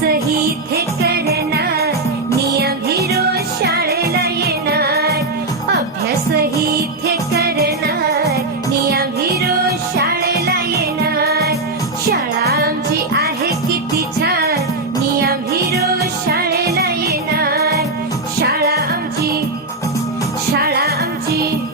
सही थे करणार नियम शाळेला येणार. अभ्यासही थे करणार शाळेला येणार. शाळा आमची आहे किती छान नियम हिरो शाळेला येणार. शाळा आमची शाळा आमची.